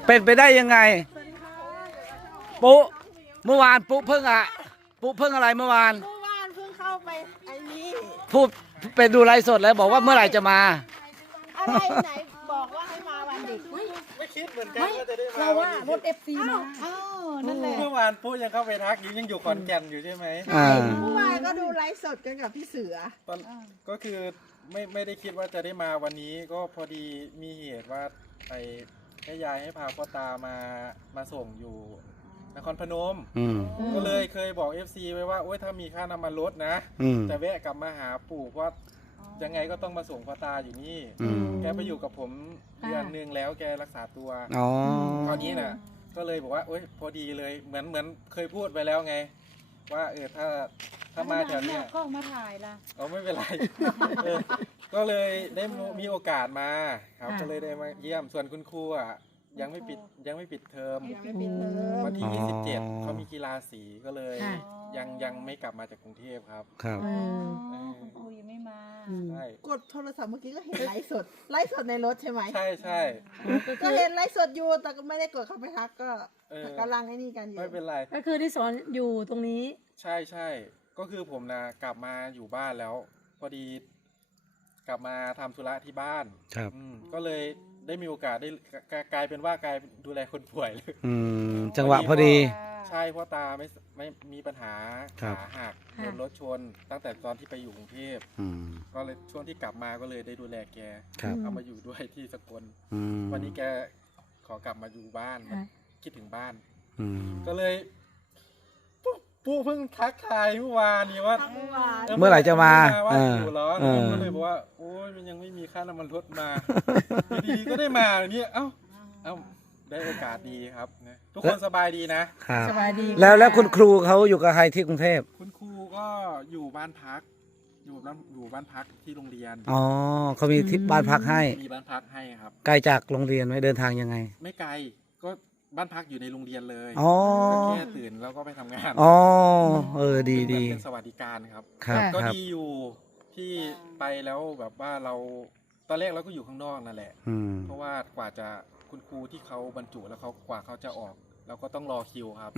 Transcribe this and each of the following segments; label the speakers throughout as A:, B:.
A: เป็นไปได้ยังไงปุ๊เมื่อวานปุ๊เพิ่งอะไรเมื่อวาน
B: เพิ่งเข้าไปไอ้นี่
A: พูดเป็นดูไลฟ์สดแล้วบอกว่าเมื่อไหร่จะมา
B: อะไรไหนบอกว่าให้มาวันเด็ก
C: ไม่คิดเหมือนกันว่าจะได้มา
B: เราว่ารถ FC มานั่นแหละ
C: เมื่อวานปุ๊ยังเข้าไปทักยังอยู่ขอนแก่นอยู่ใช่ไหม
B: เมื่อวานก็ดูไลฟ์สดกันกับพี่เสือ
C: ตอนก็คือไม่ได้คิดว่าจะได้มาวันนี้ก็พอดีมีเหตุว่าไปให้ยายให้พาพ่อตามาส่งอยู่นครพนมก็เลยเคยบอก FC ไว้ว่าโอ๊ยถ้ามีค่าน้ำมันลดนะจะแวะกลับมาหาปู่เพราะยังไงก็ต้องมาส่งพ่อตาอยู่นี่แกไปอยู่กับผมเดือนนึงแล้วแกรักษาตัวตอนนี้น่ะก็เลยบอกว่าโอ๊ยพอดีเลยเหมือนเคยพูดไปแล้วไงว่าถ้ามาแถวนี้
B: ก็มาถ่ายละ
C: ไม่เป็นไรก็เลยได้มีโอกาสมาครับก็เลยได้มาเยี่ยมส่วนคุณครูอ่ะยังไม่ปิดเทอมวันที่27เขามีกีฬาสีก็เลยยังไม่กลับมาจากกรุงเทพครับ
A: ครับ
B: คุณครูยังไม่มา
C: ใช่
B: กดโทรศัพท์เมื่อกี้ก็เห็นไลฟ์สดในรถใช่ไหม
C: ใช่
B: ก็เห็นไลฟ์สดอยู่แต่ก็ไม่ได้กดเข้าไปทักก็กำลังไอ้นี่กันอยู่
C: ไม่เป็นไร
D: ก็คือที่สอนอยู่ตรงนี้
C: ใช่ก็คือผมนะกลับมาอยู่บ้านแล้วพอดีกลับมาทำธุระที่บ้าน
A: ครับ
C: ก็เลยได้มีโอกาสได้กลายเป็นว่ากลายดูแลคนป่วยเลย
A: จังหวะพอดี
C: ใช่เพราะตาไม่มีปัญหาขาหักโดนรถชนตั้งแต่ตอนที่ไปอยู่กรุงเทพก็เลยช่วงที่กลับมาก็เลยได้ดูแลแกเอามาอยู่ด้วยที่สกลวันนี้แกขอกลับมาอยู่บ้านคิดถึงบ้านก็เลยปุ๊เพิ่งทักทายเมื่อวานนี่ว่า
A: เมื่อไหร่จะมา
C: อยู่ร้อนก็เลยบอกว่าโอ้ยมันยังไม่มีค่าน้ำมันรถมาดีก็ได้มาเนี่ยเอ้าได้โอกาสดีครับทุกคนสบายดีนะ
A: สบายดีแล้วคุณครูเขาอยู่กับใครที่กรุงเทพ
C: คุณครูก็อยู่บ้านพักอยู่บ้านพักที่โรงเรียน
A: อ๋อเขามีที่บ้านพักให้
C: มีบ้านพักให้ครับ
A: ไกลจากโรงเรียนไหมเดินทางยังไง
C: ไม่ไกลก็บ้านพักอยู่ในโรงเรียนเลยแค่ตื่นแล้วก็ไปทำงาน
A: ดี
C: เป็นสวัสดิการครับก็ดีอยู่ที่ไปแล้วแบบว่าเราตอนแรกเราก็อยู่ข้างนอกนั่นแหละเพราะว่ากว่าจะคุณครูที่เขาบรรจุแล้วกว่าเขาจะออกเราก็ต้องรอคิวครับ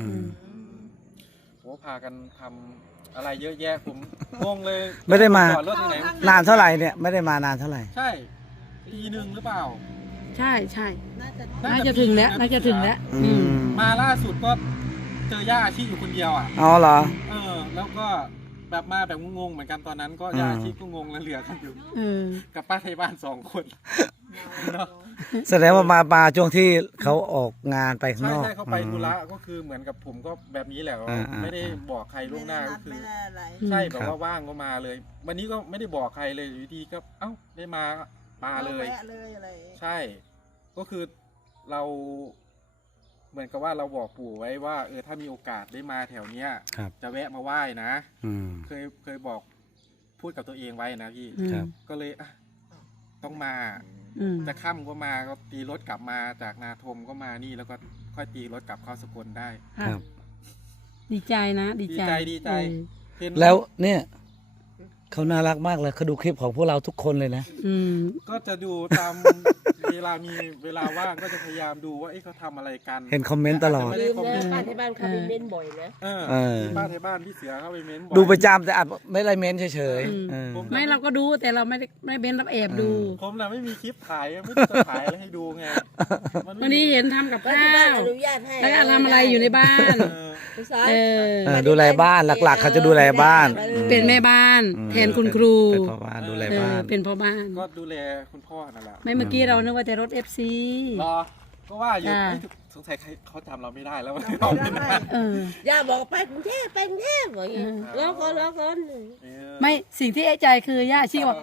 C: โหพากันทำอะไรเยอะแยะผมงงเลย
A: ไม่ได้มานานเท่าไหร่เนี่ยไม่ได้มานานเท่าไหร่
C: ใช่ปีหนึ่งหรือเปล่า
D: ใช่น่าจะถึงแล้ว
C: มาล่าสุดก็เจอย่าอาชีพอยู่คนเดียวอ่ะ
A: อ๋อเหรอ
C: แล้วก็แบบมาแบบงงๆเหมือนกันตอนนั้นก็ย่าอาชีพก็งงแล้วเหลือกันอยู่กับป้าไทยบ้าน2 คนเนาะ
A: แสดงว่ามาช่วงที่เขาออกงานไปข้างนอก
C: ใช่เขาไปธุระก็คือเหมือนกับผมก็แบบนี้แหละไม่ได้บอกใครล่วงหน้าก็คือใช่แบบว่าว่างก็มาเลยวันนี้ก็ไม่ได้บอกใครเลยอยู่ดีก็ได้มาเลยใช่ก็คือเราเหมือนกับว่าเราบอกปู่ไว้ว่าถ้ามีโอกาสได้มาแถวเนี้ยจะแวะมาไหว้นะเคยบอกพูดกับตัวเองไว้นะพี่ก็เลยต้องมาจะค่ำก็มาก็ตีรถกลับมาจากนาทมก็มานี่แล้วก็ค่อยตีรถกลับเข้าสกลได้
A: ครับ
D: ดีใจนะดี
C: ใจ
A: แล้วเนี่ยเขาน่ารักมากเลยเขาดูคลิปของพวกเราทุกคนเลยนะ
C: ก็จะดูตามเวลามีเวลาว่างก็จะพยายามดูว่าเขาทำอะไรกัน
A: เห็นคอมเมนต์ตลอด
B: ป้าที่บ้านเขาไปเม้นบ่อยนะ
C: ป้าที่บ้านพี่เสือเขาไปเม้นบ่อย
A: ดูประจำแต่อาจไม่ได้เม้นเฉย
D: ๆไม่เราก็ดูแต่เราไม่เม้นรับแอบดู
C: ผมน่ะไม่มีคลิปถ่ายไม่ได้ถ่ายอะไรให้ดูไง
D: วันนี้เห็นทำกับข้าวแล้วทำอะไรอยู่ในบ้าน
A: ดูแลบ้านหลักๆเขาจะดูแลบ้าน
D: เป็นแม่บ้านแทนคุณครู
A: เป็นพ่อบ้านดูแลบ้าน
D: เป็นพ่อบ้าน
C: ก็ดูแลคุณพ่อนั่นแหละ
D: ไม่เมื่อกี้เรานึกว่าแต่รถ FC
C: รอก็ว่าอยู่สงสัยเขาจำเราไม่ได้แล้ว
B: ย่าบอกไปกรุงเทพบอกอย่างนี้รอก่อน
D: ไม่สิ่งที่ใจคือย่าชี้บอก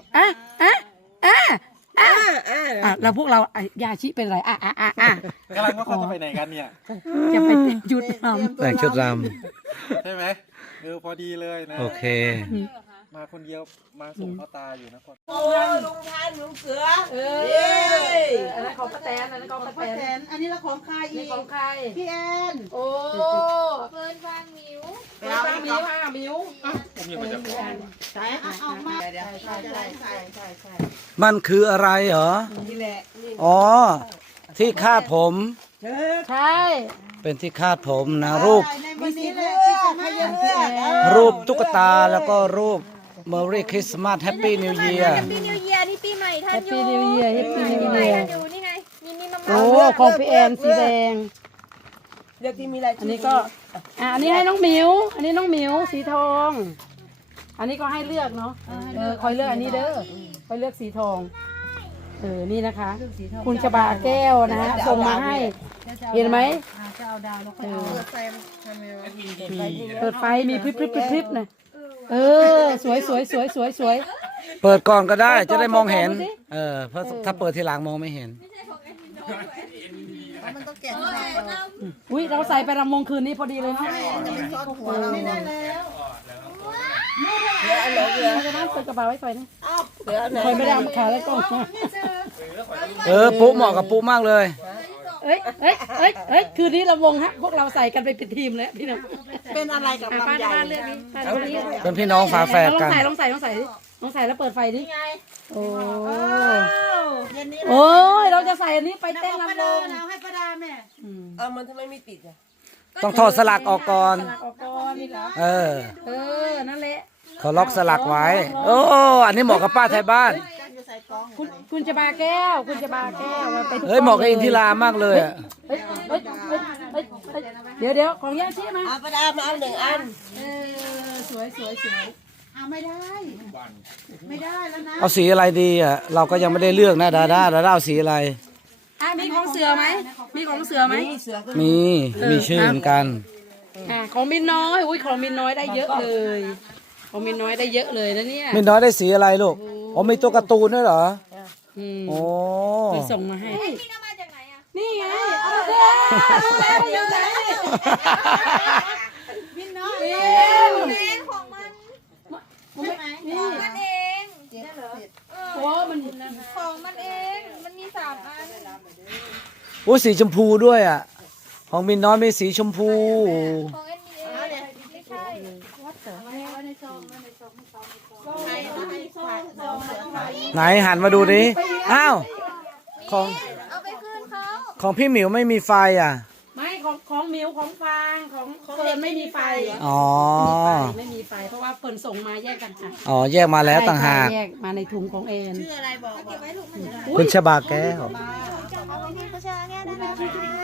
D: เราพวกเราย่าชี้เป็นไร
C: กำลังว่าเขาจะไปไหนกันเนี่ย
D: จะไปจุด
A: แต่งชุดร
C: ำใช่ไหมพอดีเลยนะ
A: โอเค
C: มาคนเดียวมาส่งพ่อตาอยู่นะพ่อ
B: ลุงพันลุงเสือ
D: อันนั้นของป้าแตนอัน
B: นี้ละของใครอีก
D: ของใคร
B: พี่แอน
D: โอ้
E: เฟิร์นฟางมิว
C: ผมยังไม่จะบอก
B: ใช่เอามาใช่
A: มันคืออะไรเหรอ
B: นี่แหละ
A: อ๋อที่คาดผม
D: ใช่
A: เป็นที่คาดผมนะรูป
B: มีสีเลือกให้เลือก
A: รูปตุ๊กตาแล้วก็รูป Merry Christmas Happy New Year
E: ปีนิวเยียร์นี่ปีใหม่ท่าน
D: แฮป
E: อยู่
D: ปี้นิวเยียร์แฮปปี้นิว
E: ปีใหม่
D: เยีย
E: ท่า
D: ร์
E: นอยู่นี่ไงมีมา
D: โอ้ของพี่แอนสีแดง
B: เลือกที่มีลาย
D: อันนี้ก็อันนี้ให้น้องหมิว อันนี้น้องหมิวสีทอง อันนี้ก็ให้เลือกเนาะคอยเลือกอันนี้เด้อคอยเลือกสีทองนี่นะคะ คุณชบาแก้วนะฮะส่งมาให้ เห็นไหมเปิดไฟมีพริบพริบพริบพริบนะสวยสวยสวยสวยสวย
A: เปิดก่อนก็ได้จะได้มองเห็น เพราะถ้าเปิดทีหลังมองไม่เห็น
D: อุ้ยเราใส่ไปรำวงคืนนี้พอดีเลยเนาะเราจะนั่งเปิดกระเป๋าไว้ไฟนะคอยไม่ได้เอาขาแล้วก็
A: ปุ๊เหมาะกับปุ๊มากเลย
D: เอ้ยคืนนี้รำวงฮะพวกเราใส่กันไปเป็นทีมแล้วพี่น้อง
B: เป็นอะไรกับลำไย
D: เรื่องนี้
A: เป็นพี่น้องฝาแฝดกัน
D: ลองใส่แล้วเปิดไฟดิโอ้ยเราจะใส่อันนี้ไปเต้นรำวง
B: ให้ประดาแม่มันทำไมไม่ติดอ่ะ
A: ต้องถอดสลักออกก่อน
D: ออกก่อนนี่เหรอ นั่นแหละ
A: เขาล็อกสลักไว้ โอ้อันนี้เหมาะกับป้าไทยบ้าน
D: คุณจะบาแก้วคุณจะบาแก้วไปทุก
A: เฮ้ยเหมาะกับอินทิรามากเลยอะ
D: เดี๋ยวของย่าชี้มา
B: ประดามาเอา1 อัน
D: สวย
B: ไม่ได้แล้วนะ
A: เอาสีอะไรดีอ่ะเราก็ยังไม่ได้เลือกนะดาด้าเอาสีอะไร
D: มีของเสือไหมมีของเสือไหม
A: มีชื่อเหมือนกัน
D: ของมินน้อยอุ้ยของมินน้อยได้เยอะเลยของมินน้อยได้เยอะเลยนะเนี่ย
A: ไม่น้อยได้สีอะไรลูกอ๋อมีตัวการ์ตูนด้วยเหรอโอ้
D: มีส่งมาให้
E: พี่เอามาจากไหนอ่ะ
D: นี่ไงเอาแล้วอยู่ไหน
E: เองของมันของมันเอง
D: โอ้มัน
E: ของมันเองมันมี3 อัน
A: โอ้สีชมพูด้วยอ่ะของมินน้อยมีสีชมพู
E: ของเอ็นมีเองไม่ใช่
A: ไหนหันมาดูดิอ้าวของ
E: เอาไปคืนเขา
A: ของพี่หมิวไม่มีไฟอ่ะ
D: ไม่ของมิวของฟางของเฟิร์นไม่มีไฟ
A: อ๋อ
D: ไม่มีไฟเพราะว่าเฟิร์นส่งมาแยกกันค่ะ
A: อ๋อแยกมาแล้วต่างหาก
D: แยกมาในถุงของเอ็น
A: คุณชบาแก้ว
E: เอาไปที่เขาชาแง่ได้ไหมคะ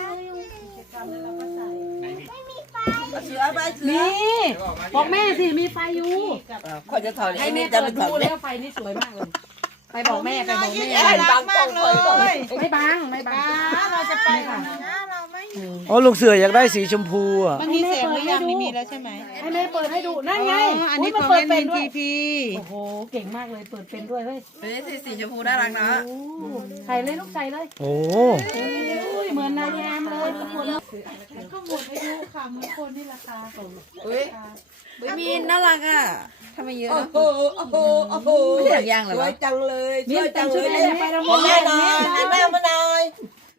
D: นี่บอกแม่สิมีไฟอยู่
B: คนจะถอด
D: ให้แม่
B: จะ
D: เปิด
B: ถ
D: ดู
B: อด
D: แล้วไฟนี่สวยมากเลยไปบอกแม่ไปบอกแม่
B: บางกล้องเลย
D: ไม่บังเราจะไปค่ะ
E: เราไม่
A: อ๋อลุงเสืออยากได้สีชมพูอ่ะ
D: มันมีเสียงหรือยังไม่มีแล้วใช่ไหมให้แม่เปิดให้ดูนั่นไงอันนี้ของเปิดเป็นด้วยโอ้โหเก่งมากเลยเปิดเป็นด้วยเฮ้ย
B: สีชมพูน่ารักนะ
D: ใส่เลยลูกใส่เลย
A: โอ้
D: เหมือนนายงามเลยทุกคน
B: มีน่ารักอ่ะทำไมเยอะโอ้โหไม่อยากย่างหรอสวยจังเลยสวยจังเลย
D: ไปรำวง
B: แม่หน่อยแม่มาหน่อย